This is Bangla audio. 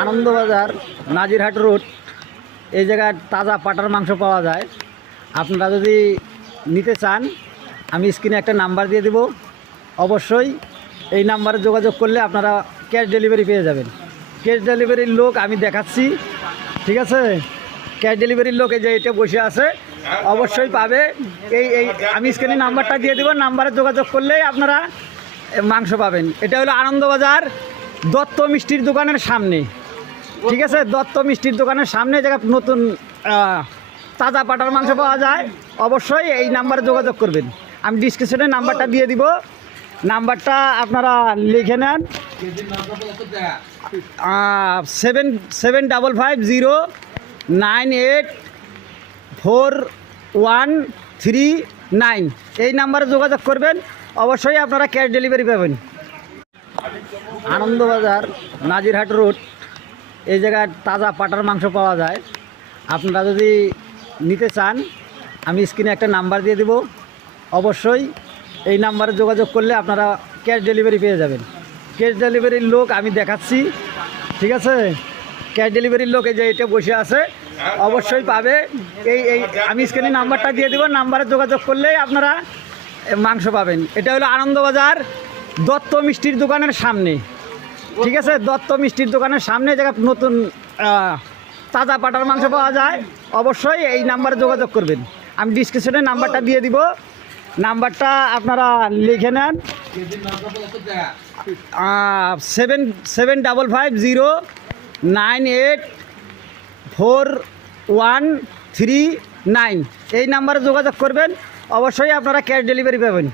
আনন্দবাজার নাজিরহাট রোড এই জায়গায় তাজা পাটার মাংস পাওয়া যায়। আপনারা যদি নিতে চান আমি স্ক্রিনে একটা নাম্বার দিয়ে দেব, অবশ্যই এই নাম্বারে যোগাযোগ করলে আপনারা ক্যাশ ডেলিভারি পেয়ে যাবেন। ক্যাশ ডেলিভারির লোক আমি দেখাচ্ছি, ঠিক আছে? ক্যাশ ডেলিভারির লোক এই যে এটা বসে আছে, অবশ্যই পাবে। এই আমি স্ক্রিনে নাম্বারটা দিয়ে দেবো, নাম্বারে যোগাযোগ করলেই আপনারা মাংস পাবেন। এটা হলো আনন্দবাজার দত্ত মিষ্টির দোকানের সামনে, ঠিক আছে? দত্ত মিষ্টির দোকানের সামনে জায়গা নতুন তাজা পাটার মাংস পাওয়া যায়। অবশ্যই এই নাম্বারে যোগাযোগ করবেন। আমি ডিসক্রিপশনে নাম্বারটা দিয়ে দিব, নাম্বারটা আপনারা লিখে নেন। 7705098413 এই নাম্বারে যোগাযোগ করবেন, অবশ্যই আপনারা ক্যাশ ডেলিভারি পাবেন। আনন্দবাজার নাজিরহাট রোড এই জায়গায় তাজা পাটার মাংস পাওয়া যায়। আপনারা যদি নিতে চান আমি স্ক্রিনে একটা নাম্বার দিয়ে দেব, অবশ্যই এই নাম্বারে যোগাযোগ করলে আপনারা ক্যাশ ডেলিভারি পেয়ে যাবেন। ক্যাশ ডেলিভারির লোক আমি দেখাচ্ছি, ঠিক আছে? ক্যাশ ডেলিভারির লোক এই যে এটা বসে আছে, অবশ্যই পাবে। এই আমি স্ক্রিনে নাম্বারটা দিয়ে দেবো, নাম্বারে যোগাযোগ করলেই আপনারা মাংস পাবেন। এটা হলো আনন্দবাজার দত্ত মিষ্টির দোকানের সামনে, ঠিক আছে? দত্ত মিষ্টির দোকানের সামনে জায়গা নতুন তাজা পাটার মাংস পাওয়া যায়। অবশ্যই এই নাম্বারে যোগাযোগ করবেন। আমি ডিসক্রিপশনে নাম্বারটা দিয়ে দিব, নাম্বারটা আপনারা লিখে নেন। 7705098413 এই নাম্বারে যোগাযোগ করবেন, অবশ্যই আপনারা ক্যাশ ডেলিভারি পাবেন।